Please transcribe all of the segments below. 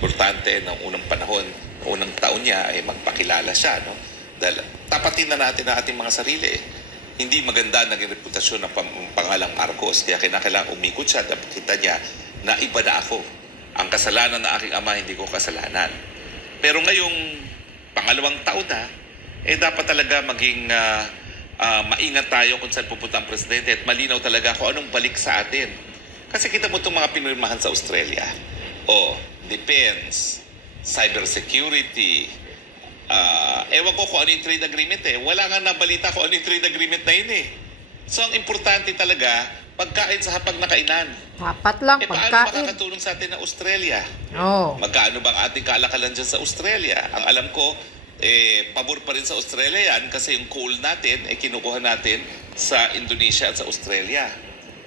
importante ng unang panahon, unang taon niya ay magpakilala siya, no? Dahil tapatin na natin ang ating mga sarili. Hindi maganda naging reputasyon ng pangalang Marcos, kaya kinakailangan umikot siya at kita niya na iba na ako. Ang kasalanan ng aking ama, hindi ko kasalanan. Pero ngayong pangalawang taon na, dapat talaga maging maingat tayo kung saan pupunta ang presidente at malinaw talaga kung anong balik sa atin. Kasi kita mo itong mga pinirmahan sa Australia. Defense, cybersecurity, ewan ko kung ano yung trade agreement Wala nga nabalita kung ano yung trade agreement na yun So ang importante talaga, pagkain sa hapag na kainan. Dapat lang pagkain. Paano makakatulong sa atin ng Australia? Magkano bang ating kalakalan dyan sa Australia? Ang alam ko, pabor pa rin sa Australia yan kasi yung coal natin kinukuha natin sa Indonesia at sa Australia.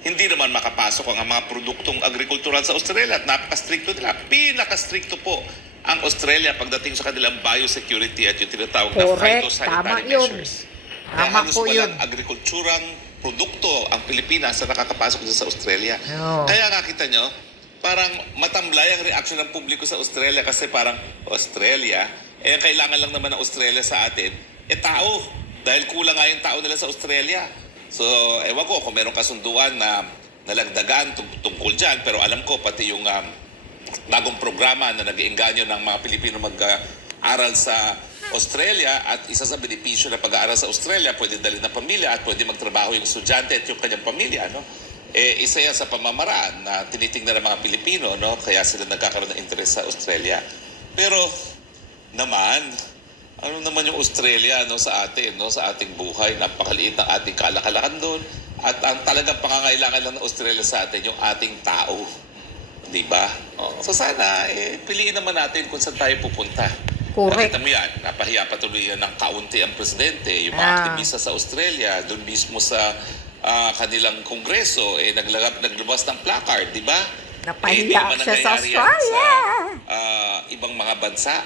Hindi naman makapasok ang mga produktong agrikultural sa Australia at napaka-stricto nila. Pinaka-stricto po ang Australia pagdating sa kanilang biosecurity at yung tinatawag na phytosanitary measures. Kaya halos walang agrikulturang produkto ang Pilipinas na nakakapasok sa Australia. Kaya nga kita nyo, parang matamlay ang reaction ng publiko sa Australia kasi parang Australia, kailangan lang naman ng Australia sa atin, tao. Dahil kulang nga yung tao nila sa Australia. So, ewan ko kung meron kasunduan na nalagdagan tungkol dyan, pero alam ko pati yung bagong programa na nag-iengganyo ng mga Pilipino mag-aral sa Australia at isa sa benepisyo na pag-aaral sa Australia, pwede dalhin ng pamilya at pwede magtrabaho yung estudyante at yung kanyang pamilya, no? Isa yan sa pamamaraan na tinitingnan ng mga Pilipino, no? Kaya sila nagkakaroon ng interest sa Australia. Pero naman, ano naman yung Australia, no, sa atin, no, sa ating buhay, napakaliit ng ating kalakalakan doon. At ang talagang pangangailangan lang ng Australia sa atin, yung ating tao. Di ba? So sana, piliin naman natin kung saan tayo pupunta. Correct. Nakita mo yan, napahiya patuloy yan ng kaunti ang presidente, yung mga aktivista sa Australia, doon mismo sa kanilang kongreso, naglabas ng placard, di ba? Napahiya siya sa Australia. Sa ibang mga bansa.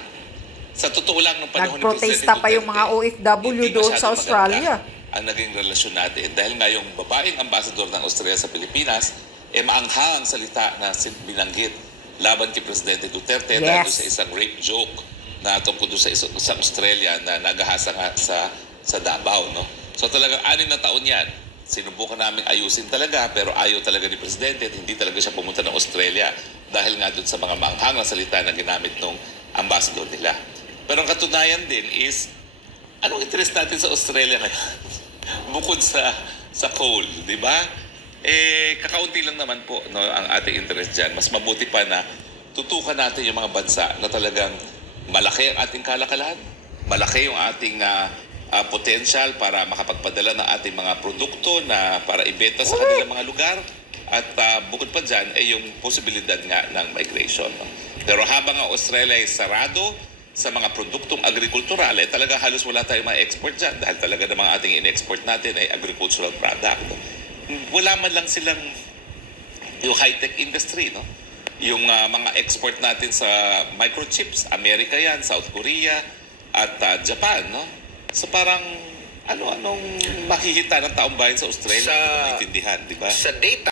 Sa totoo lang, nung panahon ni Presidente Nagprotesta pa yung mga OFW doon sa Australia. Ang naging relasyon natin. Dahil nga yung babaeng ambassador ng Australia sa Pilipinas, maanghang salita na binanggit laban kay Presidente Duterte dahil sa isang rape joke na tungkol doon sa Australia na nagahasa nga sa Davao. No? So talagang 6 na taon yan. Sinubukan namin ayusin talaga pero ayaw talaga ni Presidente at hindi talaga siya pumunta ng Australia dahil nga doon sa mga maanghang na salita na ginamit ng ambassador nila. Pero ang katunayan din is, anong interest natin sa Australia ngayon? Bukod sa coal, di ba? Kakaunti lang naman po, no, ang ating interest dyan. Mas mabuti pa na tutukan natin yung mga bansa na talagang malaki ang ating kalakalan, malaki yung ating potential para makapagpadala ng ating mga produkto na para ibenta sa kanilang mga lugar. At bukod pa dyan, yung posibilidad nga ng migration. No? Pero habang ang Australia ay sarado sa mga produktong agrikultural, talaga halos wala tayong mga export dyan dahil talaga ng mga ating in-export natin ay agricultural product. No? Wala man lang silang yung high-tech industry, no? Yung mga export natin sa microchips, Amerika yan, South Korea, at Japan, no? So parang anong makikita ng taong bayan sa Australia? Hindi ko maintindihan, di ba? Sa data